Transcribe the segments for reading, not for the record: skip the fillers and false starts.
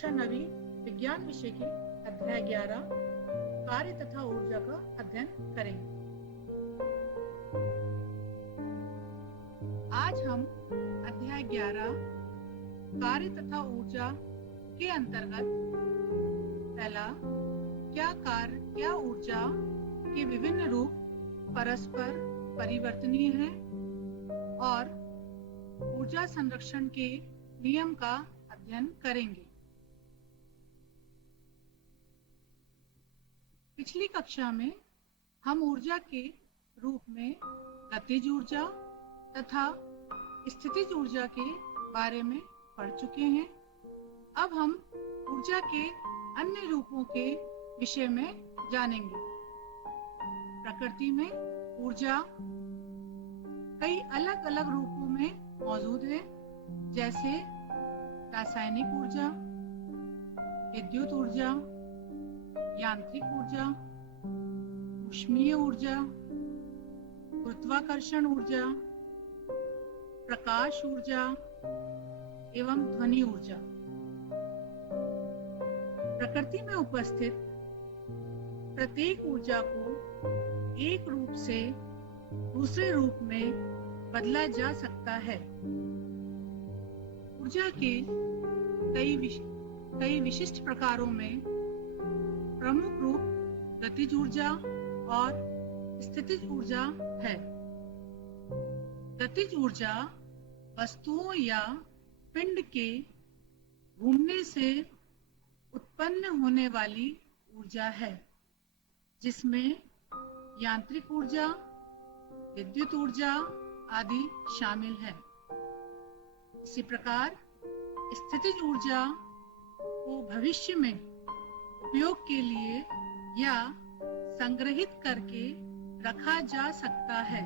कक्षा 9वीं विज्ञान विषय की अध्याय 11 कार्य तथा ऊर्जा का अध्ययन करेंगे। आज हम अध्याय 11 कार्य तथा ऊर्जा के अंतर्गत पहला क्या कार्य क्या ऊर्जा के विभिन्न रूप परस्पर परिवर्तनीय हैं और ऊर्जा संरक्षण के नियम का अध्ययन करेंगे। पिछली कक्षा में हम ऊर्जा के रूप में गतिज ऊर्जा तथा स्थितिज ऊर्जा के बारे में पढ़ चुके हैं। अब हम ऊर्जा के अन्य रूपों के विषय में जानेंगे। प्रकृति में ऊर्जा कई अलग अलग रूपों में मौजूद है, जैसे रासायनिक ऊर्जा, विद्युत ऊर्जा, यांत्रिक ऊर्जा, ऊष्मीय ऊर्जा, गुरुत्वाकर्षण ऊर्जा, प्रकाश ऊर्जा एवं ध्वनि ऊर्जा। प्रकृति में उपस्थित प्रत्येक ऊर्जा को एक रूप से दूसरे रूप में बदला जा सकता है। ऊर्जा के कई विशिष्ट प्रकारों में प्रमुख रूप गतिज ऊर्जा और स्थितिज ऊर्जा है। गतिज ऊर्जा वस्तुओं या पिंड के घूमने से उत्पन्न होने वाली ऊर्जा है, जिसमें यांत्रिक ऊर्जा, विद्युत ऊर्जा आदि शामिल है। इसी प्रकार स्थितिज ऊर्जा को भविष्य में उपयोग के लिए या संग्रहित करके रखा जा सकता है,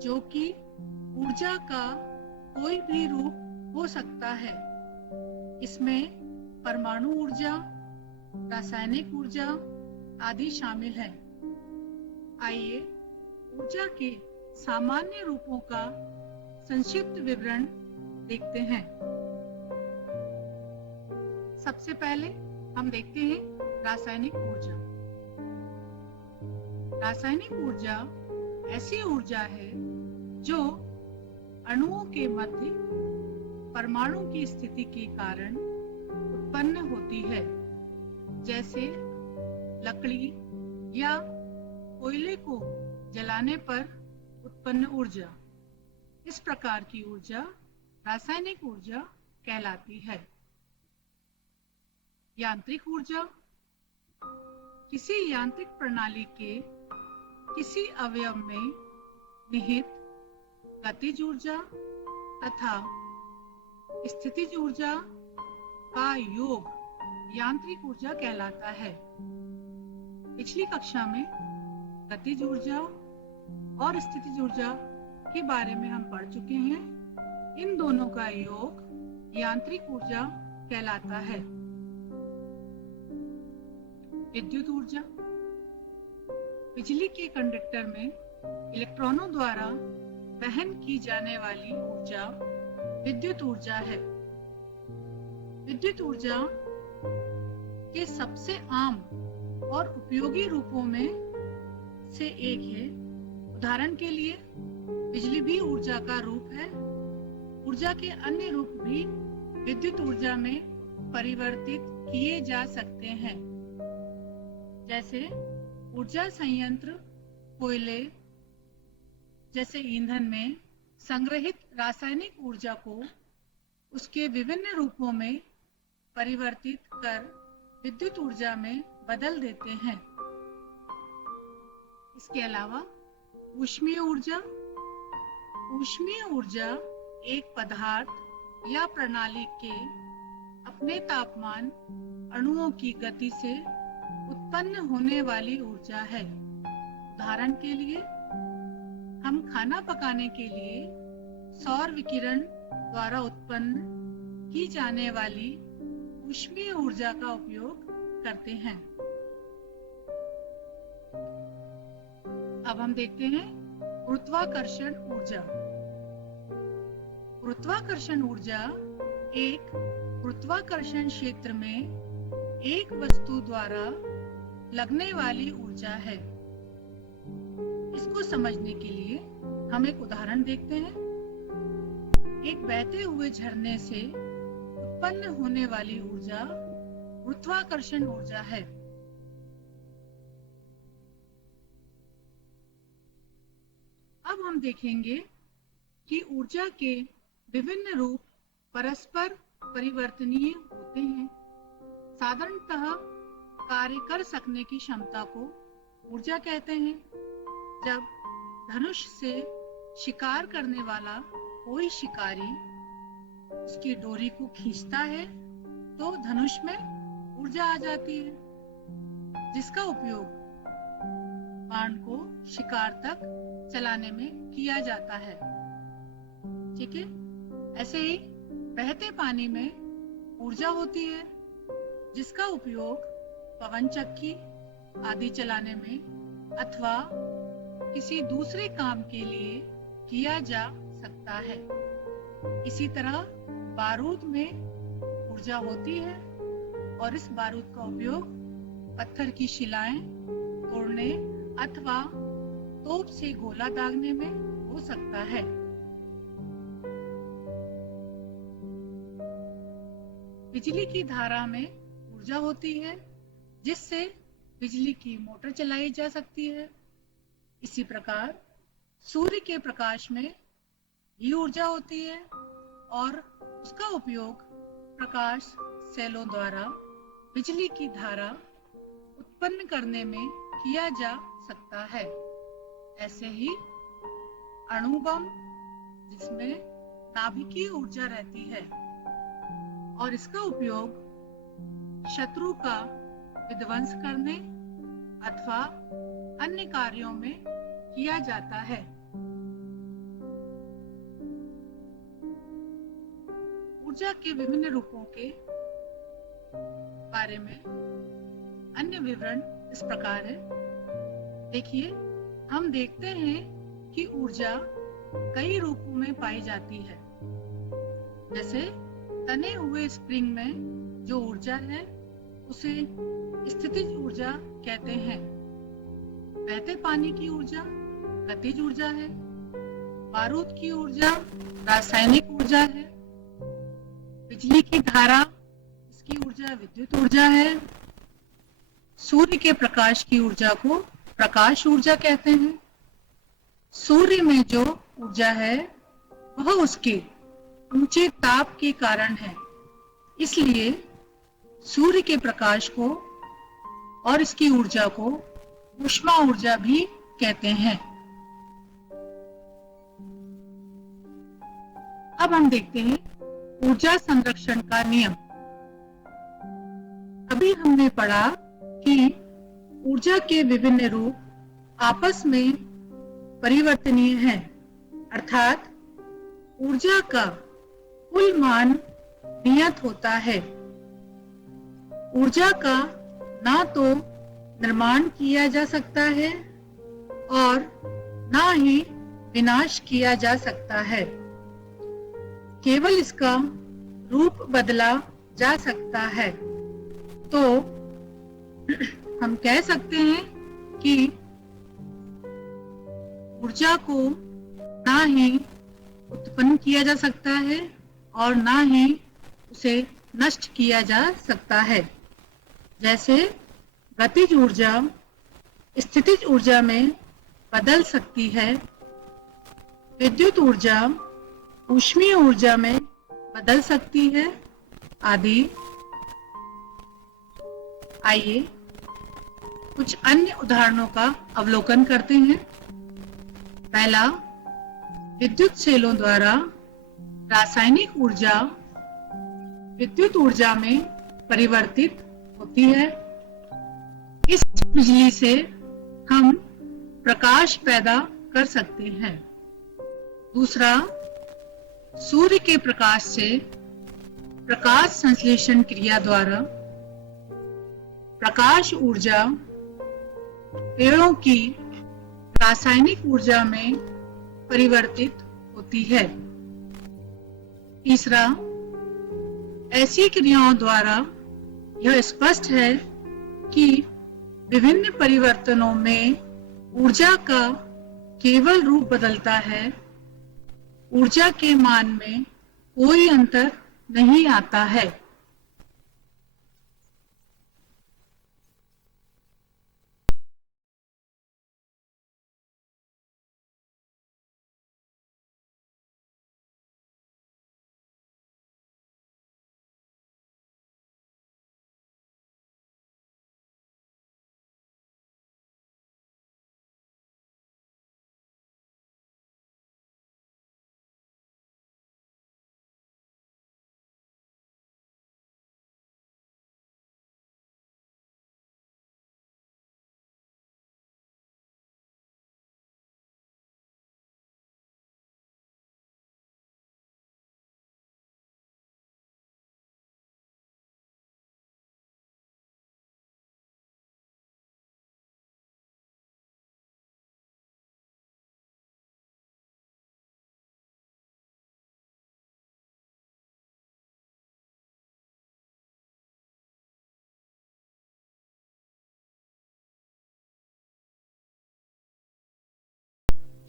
जो कि ऊर्जा का कोई भी रूप हो सकता है। इसमें परमाणु ऊर्जा, रासायनिक ऊर्जा आदि शामिल है। आइए ऊर्जा के सामान्य रूपों का संक्षिप्त विवरण देखते हैं। सबसे पहले हम देखते हैं रासायनिक ऊर्जा। रासायनिक ऊर्जा ऐसी ऊर्जा है जो अणुओं के मध्य परमाणु की स्थिति के कारण उत्पन्न होती है, जैसे लकड़ी या कोयले को जलाने पर उत्पन्न ऊर्जा। इस प्रकार की ऊर्जा रासायनिक ऊर्जा कहलाती है। यांत्रिक ऊर्जा किसी यांत्रिक प्रणाली के किसी अवयव में निहित गतिज ऊर्जा तथा स्थितिज ऊर्जा का योग यांत्रिक ऊर्जा कहलाता है। पिछली कक्षा में गतिज ऊर्जा और स्थितिज ऊर्जा के बारे में हम पढ़ चुके हैं। इन दोनों का योग यांत्रिक ऊर्जा कहलाता है। विद्युत ऊर्जा बिजली के कंडक्टर में इलेक्ट्रॉनों द्वारा वहन की जाने वाली ऊर्जा विद्युत ऊर्जा है। विद्युत ऊर्जा के सबसे आम और उपयोगी रूपों में से एक है। उदाहरण के लिए बिजली भी ऊर्जा का रूप है। ऊर्जा के अन्य रूप भी विद्युत ऊर्जा में परिवर्तित किए जा सकते हैं, जैसे ऊर्जा संयंत्र कोयले जैसे ईंधन में संग्रहित रासायनिक ऊर्जा को उसके विभिन्न रूपों में परिवर्तित कर विद्युत ऊर्जा में बदल देते हैं। इसके अलावा ऊष्मीय ऊर्जा। ऊष्मीय ऊर्जा एक पदार्थ या प्रणाली के अपने तापमान अणुओं की गति से उत्पन्न होने वाली ऊर्जा है। उदाहरण के लिए हम खाना पकाने के लिए सौर विकिरण द्वारा उत्पन्न की जाने वाली ऊष्मीय ऊर्जा का उपयोग करते हैं। अब हम देखते हैं गुरुत्वाकर्षण ऊर्जा। गुरुत्वाकर्षण ऊर्जा एक गुरुत्वाकर्षण क्षेत्र में एक वस्तु द्वारा लगने वाली ऊर्जा है। इसको समझने के लिए हम एक उदाहरण देखते हैं। एक बहते हुए झरने से उत्पन्न होने वाली ऊर्जा गुरुत्वाकर्षण ऊर्जा है। अब हम देखेंगे कि ऊर्जा के विभिन्न रूप परस्पर परिवर्तनीय होते हैं। साधारणतः कार्य कर सकने की क्षमता को ऊर्जा कहते हैं। जब धनुष से शिकार करने वाला कोई शिकारी उसकी डोरी को खींचता है तो धनुष में ऊर्जा आ जाती है, जिसका उपयोग बाण को शिकार तक चलाने में किया जाता है। ठीक है, ऐसे ही बहते पानी में ऊर्जा होती है, जिसका उपयोग पवन चक्की आदि चलाने में अथवा किसी दूसरे काम के लिए किया जा सकता है। इसी तरह बारूद में ऊर्जा होती है और इस बारूद का उपयोग पत्थर की शिलाएं तोड़ने अथवा तोप से गोला दागने में हो सकता है। बिजली की धारा में ऊर्जा होती है, जिससे बिजली की मोटर चलाई जा सकती है। इसी प्रकार सूर्य के प्रकाश में भी ऊर्जा होती है और उसका उपयोग प्रकाश सेलों द्वारा बिजली की धारा उत्पन्न करने में किया जा सकता है। ऐसे ही अणु बम, जिसमें नाभिकीय ऊर्जा रहती है और इसका उपयोग शत्रु का विध्वंस करने अथवा अन्य कार्यों में किया जाता है। ऊर्जा के विभिन्न रूपों के बारे में अन्य विवरण इस प्रकार है। देखिए, हम देखते हैं कि ऊर्जा कई रूपों में पाई जाती है। जैसे तने हुए स्प्रिंग में जो ऊर्जा है उसे स्थितिज ऊर्जा कहते हैं। बहते पानी की ऊर्जा गतिज ऊर्जा है। बारूद की ऊर्जा रासायनिक ऊर्जा है। बिजली की धारा, इसकी ऊर्जा विद्युत ऊर्जा है। सूर्य के प्रकाश की ऊर्जा को प्रकाश ऊर्जा कहते हैं। सूर्य में जो ऊर्जा है वह उसके ऊंचे ताप के कारण है, इसलिए सूर्य के प्रकाश को और इसकी ऊर्जा को ऊष्मा ऊर्जा भी कहते हैं। अब हम देखते हैं ऊर्जा संरक्षण का नियम। अभी हमने पढ़ा कि ऊर्जा के विभिन्न रूप आपस में परिवर्तनीय हैं, अर्थात ऊर्जा का कुल मान नियत होता है। ऊर्जा का ना तो निर्माण किया जा सकता है और ना ही विनाश किया जा सकता है, केवल इसका रूप बदला जा सकता है। तो हम कह सकते हैं कि ऊर्जा को ना ही उत्पन्न किया जा सकता है और ना ही उसे नष्ट किया जा सकता है। जैसे गतिज ऊर्जा स्थितिज ऊर्जा में बदल सकती है, विद्युत ऊर्जा ऊष्मीय ऊर्जा में बदल सकती है आदि। आइए कुछ अन्य उदाहरणों का अवलोकन करते हैं। पहला, विद्युत सेलों द्वारा रासायनिक ऊर्जा विद्युत ऊर्जा में परिवर्तित होती है। इस बिजली से हम प्रकाश पैदा कर सकते हैं। दूसरा, सूर्य के प्रकाश से प्रकाश संश्लेषण क्रिया द्वारा प्रकाश ऊर्जा पेड़ों की रासायनिक ऊर्जा में परिवर्तित होती है। तीसरा, ऐसी क्रियाओं द्वारा यह स्पष्ट है कि विभिन्न परिवर्तनों में ऊर्जा का केवल रूप बदलता है, ऊर्जा के मान में कोई अंतर नहीं आता है।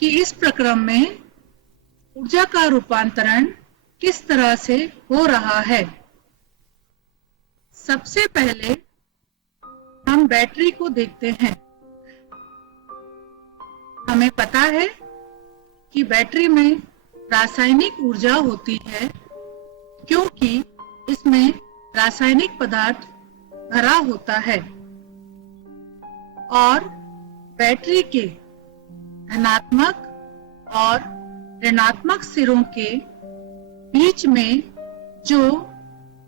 कि इस प्रक्रम में ऊर्जा का रूपांतरण किस तरह से हो रहा है। सबसे पहले हम बैटरी को देखते हैं। हमें पता है कि बैटरी में रासायनिक ऊर्जा होती है क्योंकि इसमें रासायनिक पदार्थ भरा होता है और बैटरी के धनात्मक और ऋणात्मक सिरों के बीच में जो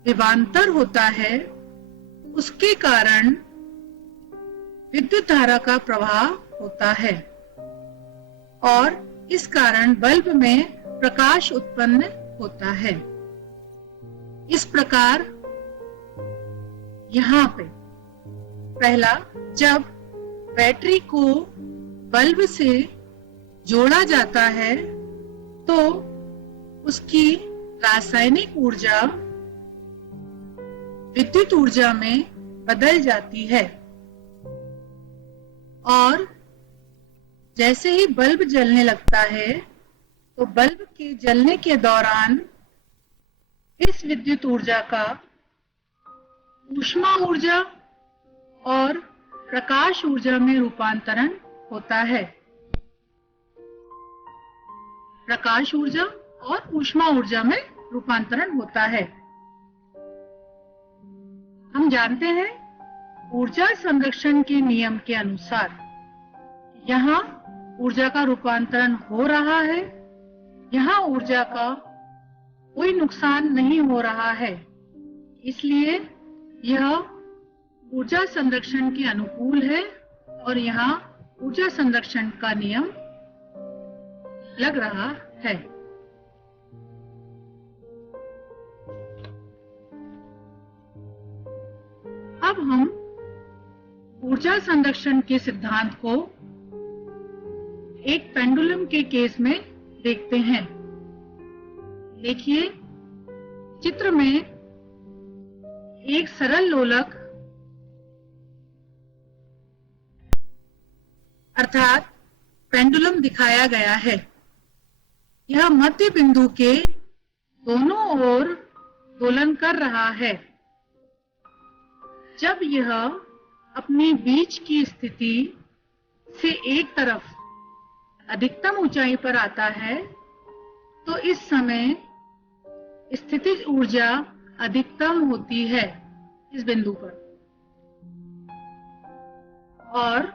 विभवांतर होता है उसके कारण विद्युत धारा का प्रवाह होता है और इस कारण बल्ब में प्रकाश उत्पन्न होता है। इस प्रकार यहाँ पे पहला, जब बैटरी को बल्ब से जोड़ा जाता है तो उसकी रासायनिक ऊर्जा विद्युत ऊर्जा में बदल जाती है और जैसे ही बल्ब जलने लगता है तो बल्ब के जलने के दौरान इस विद्युत ऊर्जा का ऊष्मा ऊर्जा और प्रकाश ऊर्जा में रूपांतरण होता है। प्रकाश ऊर्जा और ऊष्मा ऊर्जा में रूपांतरण होता है। हम जानते हैं ऊर्जा संरक्षण के नियम के अनुसार यहाँ ऊर्जा का रूपांतरण हो रहा है, यहाँ ऊर्जा का कोई नुकसान नहीं हो रहा है, इसलिए यह ऊर्जा संरक्षण के अनुकूल है और यहाँ ऊर्जा संरक्षण का नियम लग रहा है। अब हम ऊर्जा संरक्षण के सिद्धांत को एक पेंडुलम के केस में देखते हैं। देखिए चित्र में एक सरल लोलक अर्थात पेंडुलम दिखाया गया है। यह मध्य बिंदु के दोनों ओर दोलन कर रहा है। जब यह अपनी बीच की स्थिति से एक तरफ अधिकतम ऊंचाई पर आता है तो इस समय स्थितिज ऊर्जा अधिकतम होती है इस बिंदु पर और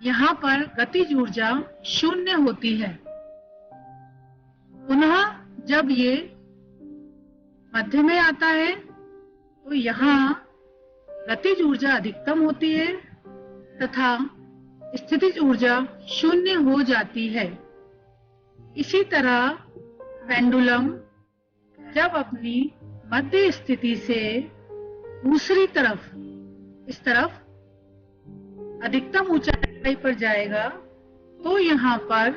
यहाँ पर गतिज ऊर्जा शून्य होती है। पुनः जब ये मध्य में आता है तो यहाँ गतिज ऊर्जा अधिकतम होती है तथा स्थितिज ऊर्जा शून्य हो जाती है। इसी तरह पेंडुलम जब अपनी मध्य स्थिति से दूसरी तरफ इस तरफ अधिकतम ऊंचाई पर जाएगा तो यहाँ पर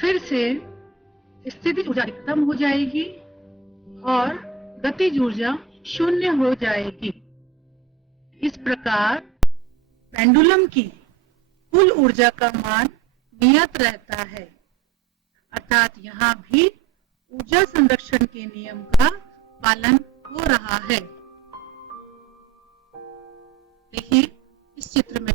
फिर से स्थितिज ऊर्जा अधिकतम हो जाएगी और गतिज ऊर्जा शून्य हो जाएगी। इस प्रकार पेंडुलम की कुल ऊर्जा का मान नियत रहता है, अर्थात यहाँ भी ऊर्जा संरक्षण के नियम का पालन हो रहा है। देखिए इस चित्र में